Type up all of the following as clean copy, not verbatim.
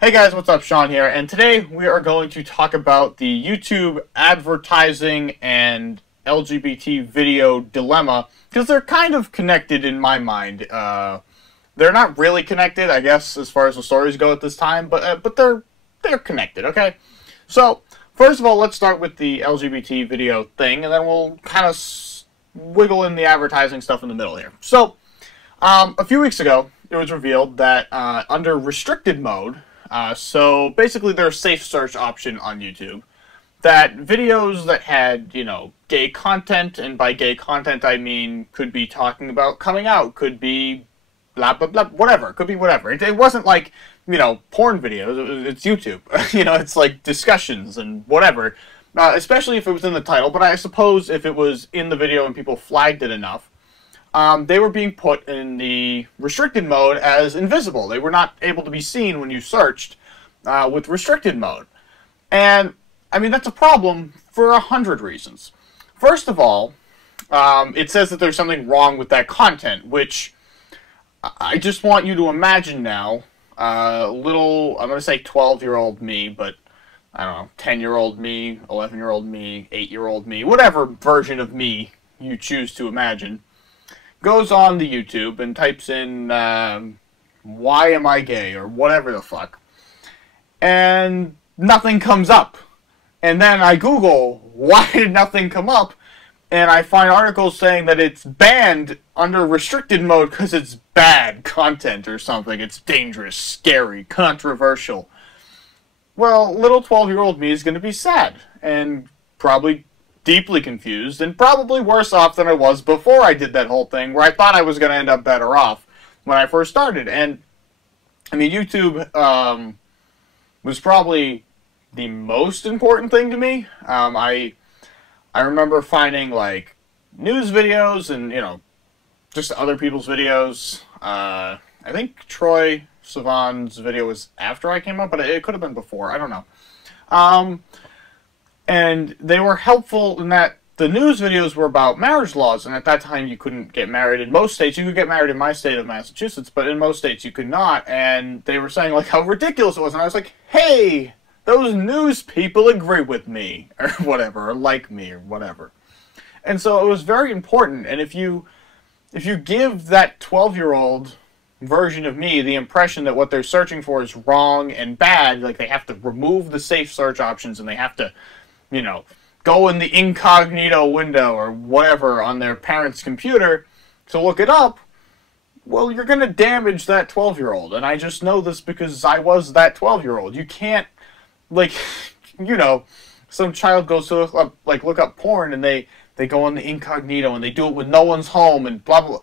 Hey guys, what's up? Sean here, and today we are going to talk about the YouTube advertising and LGBT video dilemma, because they're kind of connected in my mind. They're not really connected, I guess, as far as the stories go at this time, but they're connected, okay? So, first of all, let's start with the LGBT video thing, and then we'll kind of wiggle in the advertising stuff in the middle here. So, a few weeks ago, it was revealed that under restricted mode, so basically there's a safe search option on YouTube, that videos that had, gay content, and by gay content I mean could be talking about coming out, could be blah, blah, blah, whatever, could be whatever. It wasn't like, porn videos, it's YouTube. It's like discussions and whatever, especially if it was in the title, but I suppose if it was in the video and people flagged it enough, they were being put in the restricted mode as invisible. They were not able to be seen when you searched with restricted mode. And, I mean, that's a problem for 100 reasons. First of all, it says that there's something wrong with that content, which I just want you to imagine now, I'm going to say 12-year-old me, but I don't know, 10-year-old me, 11-year-old me, 8-year-old me, whatever version of me you choose to imagine, goes on the YouTube and types in, why am I gay, or whatever the fuck, and nothing comes up. And then I Google, why did nothing come up, and I find articles saying that it's banned under restricted mode because it's bad content or something. It's dangerous, scary, controversial. Well, little 12-year-old me is going to be sad, and probably deeply confused, and probably worse off than I was before I did that whole thing, where I thought I was going to end up better off when I first started. And, I mean, YouTube was probably the most important thing to me. I remember finding, like, news videos and, just other people's videos. I think Troy Sivan's video was after I came up, but it could have been before. I don't know. And they were helpful in that the news videos were about marriage laws, and at that time you couldn't get married in most states. You could get married in my state of Massachusetts, but in most states you could not, and they were saying, like, how ridiculous it was, and I was like, hey, those news people agree with me, or whatever, or like me, or whatever. And so it was very important, and if you give that 12-year-old version of me the impression that what they're searching for is wrong and bad, like they have to remove the safe search options, and they have to go in the incognito window or whatever on their parents' computer to look it up, well, you're going to damage that 12-year-old. And I just know this because I was that 12-year-old. You can't, like, some child goes to look up porn and they go on the incognito and they do it when no one's home and blah, blah.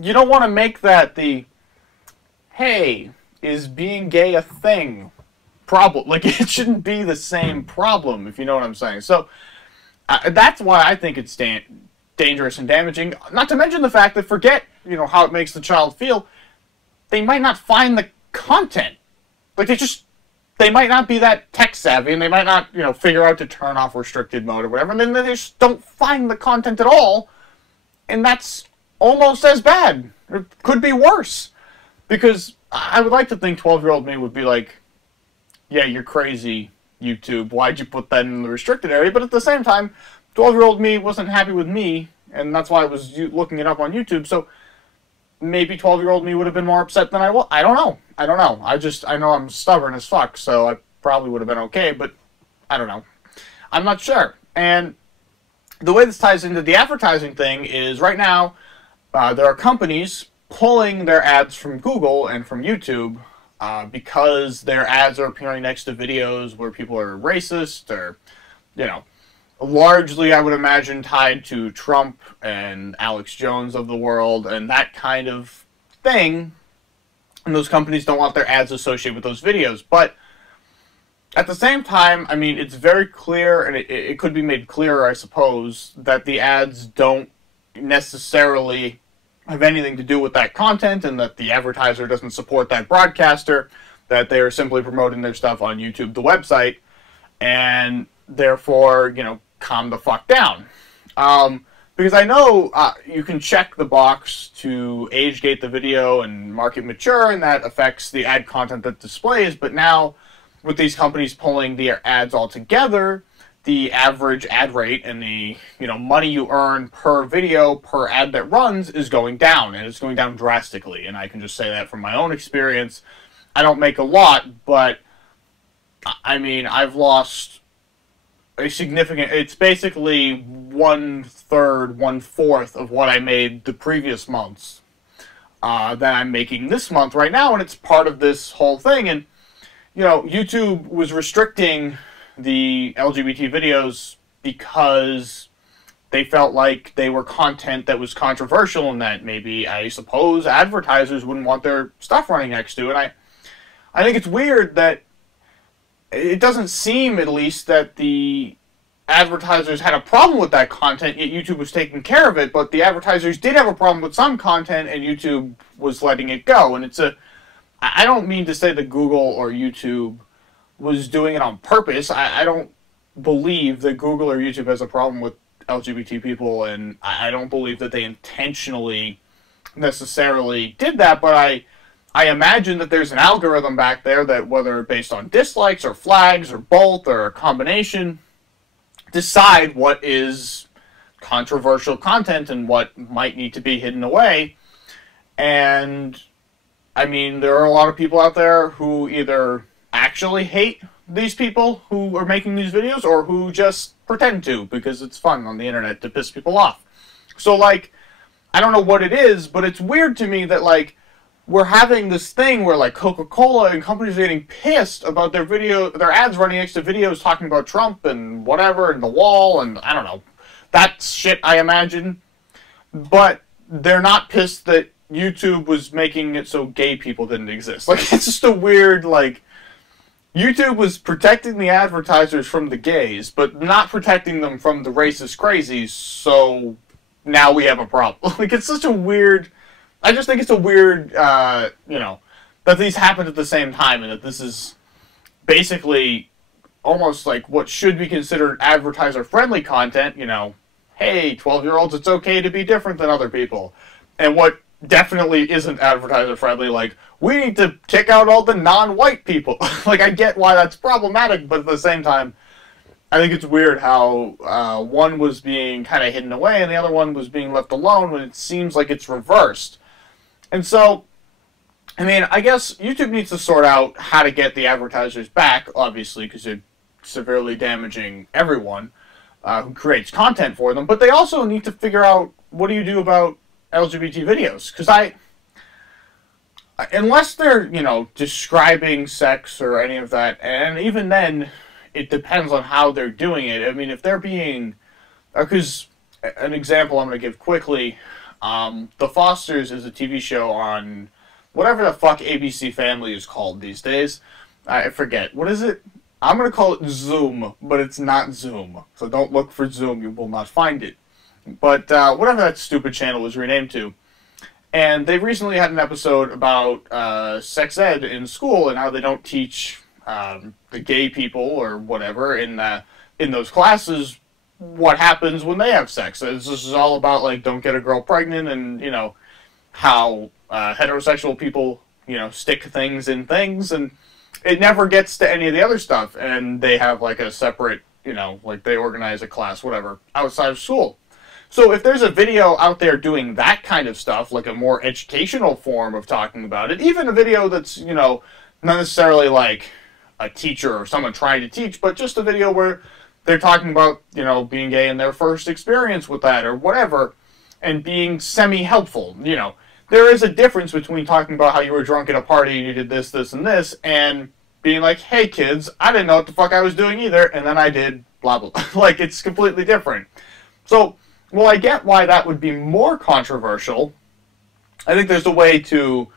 You don't want to make that the, hey, is being gay a thing? Problem. Like, it shouldn't be the same problem, if you know what I'm saying. So, that's why I think it's dangerous and damaging. Not to mention the fact that, forget, how it makes the child feel, they might not find the content. Like, they might not be that tech savvy, and they might not, figure out to turn off restricted mode or whatever, and then they just don't find the content at all, and that's almost as bad. It could be worse. Because I would like to think 12-year-old me would be like, yeah, you're crazy, YouTube. Why'd you put that in the restricted area? But at the same time, 12-year-old me wasn't happy with me, and that's why I was looking it up on YouTube. So maybe 12-year-old me would have been more upset than I was. I don't know. I know I'm stubborn as fuck, so I probably would have been okay, but I don't know. I'm not sure. And the way this ties into the advertising thing is right now, there are companies pulling their ads from Google and from YouTube because their ads are appearing next to videos where people are racist or, largely, I would imagine, tied to Trump and Alex Jones of the world and that kind of thing. And those companies don't want their ads associated with those videos. But at the same time, I mean, it's very clear, and it could be made clearer, I suppose, that the ads don't necessarily have anything to do with that content, and that the advertiser doesn't support that broadcaster, that they are simply promoting their stuff on YouTube, the website, and therefore, calm the fuck down. Because I know you can check the box to age gate the video and mark it mature, and that affects the ad content that displays. But now, with these companies pulling their ads all together, the average ad rate and the money you earn per video per ad that runs is going down, and it's going down drastically. And I can just say that from my own experience. I don't make a lot, but I mean, I've lost a significant. It's basically 1/3, 1/4 of what I made the previous months that I'm making this month right now, and it's part of this whole thing. And YouTube was restricting the LGBT videos because they felt like they were content that was controversial and that maybe, I suppose, advertisers wouldn't want their stuff running next to. And I think it's weird that it doesn't seem, at least, that the advertisers had a problem with that content, yet YouTube was taking care of it, but the advertisers did have a problem with some content, and YouTube was letting it go. And I don't mean to say that Google or YouTube was doing it on purpose. I don't believe that Google or YouTube has a problem with LGBT people, and I don't believe that they intentionally necessarily did that, but I imagine that there's an algorithm back there that, whether based on dislikes or flags or both or a combination, decide what is controversial content and what might need to be hidden away. And I mean, there are a lot of people out there who either actually hate these people who are making these videos or who just pretend to because it's fun on the internet to piss people off. So, like, I don't know what it is, but it's weird to me that, like, we're having this thing where, like, Coca-Cola and companies are getting pissed about their ads running next to videos talking about Trump and whatever and the wall and, I don't know, that's shit, I imagine. But they're not pissed that YouTube was making it so gay people didn't exist. Like, it's just a weird, like, YouTube was protecting the advertisers from the gays, but not protecting them from the racist crazies, so now we have a problem. Like, it's such a weird... I just think it's a weird, that these happened at the same time, and that this is basically almost like what should be considered advertiser-friendly content, hey, 12-year-olds, it's okay to be different than other people. And what definitely isn't advertiser-friendly, like, we need to kick out all the non-white people. Like, I get why that's problematic, but at the same time, I think it's weird how one was being kind of hidden away and the other one was being left alone when it seems like it's reversed. And so, I mean, I guess YouTube needs to sort out how to get the advertisers back, obviously, because they're severely damaging everyone who creates content for them. But they also need to figure out, what do you do about LGBT videos? Because unless they're, describing sex or any of that, and even then, it depends on how they're doing it. I mean, if they're being... Because, an example I'm going to give quickly... The Fosters is a TV show on whatever the fuck ABC Family is called these days. I forget. What is it? I'm going to call it Zoom, but it's not Zoom. So don't look for Zoom. You will not find it. But whatever that stupid channel was renamed to. And they recently had an episode about sex ed in school and how they don't teach the gay people or whatever in those classes what happens when they have sex. This is all about, like, don't get a girl pregnant and, how heterosexual people, stick things in things, and it never gets to any of the other stuff. And they have, like, a separate, like, they organize a class, whatever, outside of school. So if there's a video out there doing that kind of stuff, like a more educational form of talking about it, even a video that's, not necessarily, like, a teacher or someone trying to teach, but just a video where they're talking about, being gay and their first experience with that or whatever, and being semi-helpful, There is a difference between talking about how you were drunk at a party and you did this, this, and this, and being like, hey, kids, I didn't know what the fuck I was doing either, and then I did blah, blah. Like, it's completely different. So, well, I get why that would be more controversial. I think there's a way to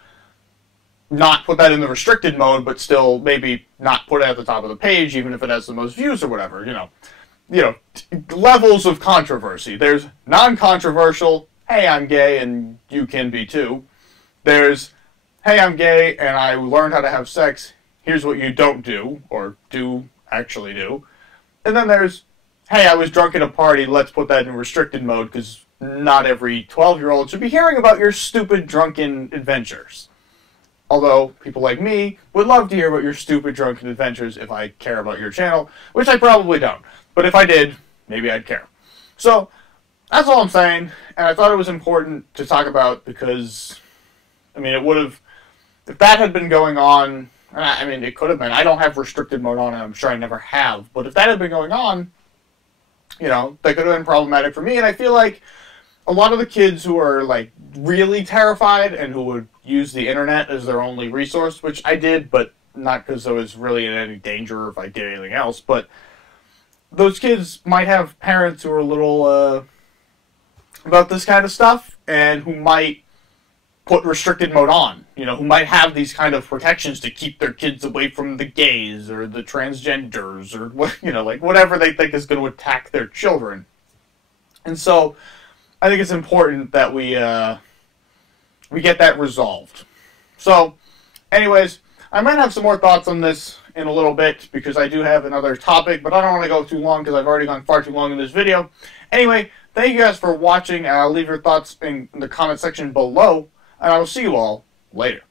not put that in the restricted mode, but still maybe not put it at the top of the page, even if it has the most views or whatever, levels of controversy. There's non-controversial, hey, I'm gay and you can be too. There's, hey, I'm gay and I learned how to have sex, here's what you don't do, or do actually do. And then there's, hey, I was drunk at a party, let's put that in restricted mode, because not every 12-year-old should be hearing about your stupid drunken adventures. Although, people like me would love to hear about your stupid drunken adventures if I care about your channel, which I probably don't. But if I did, maybe I'd care. So, that's all I'm saying, and I thought it was important to talk about because, I mean, it would have, if that had been going on, I mean, it could have been. I don't have restricted mode on, and I'm sure I never have. But if that had been going on, you know, that could have been problematic for me, and I feel like a lot of the kids who are, like, really terrified and who would use the internet as their only resource, which I did, but not because I was really in any danger if I did anything else, but those kids might have parents who are a little, about this kind of stuff, and who might put restricted mode on, you know, who might have these kind of protections to keep their kids away from the gays, or the transgenders, or, what, you know, like, whatever they think is going to attack their children. And so, I think it's important that we get that resolved. So, anyways, I might have some more thoughts on this in a little bit, because I do have another topic, but I don't want to go too long, because I've already gone far too long in this video. Anyway, thank you guys for watching, and I'll leave your thoughts in the comment section below, and I will see you all later.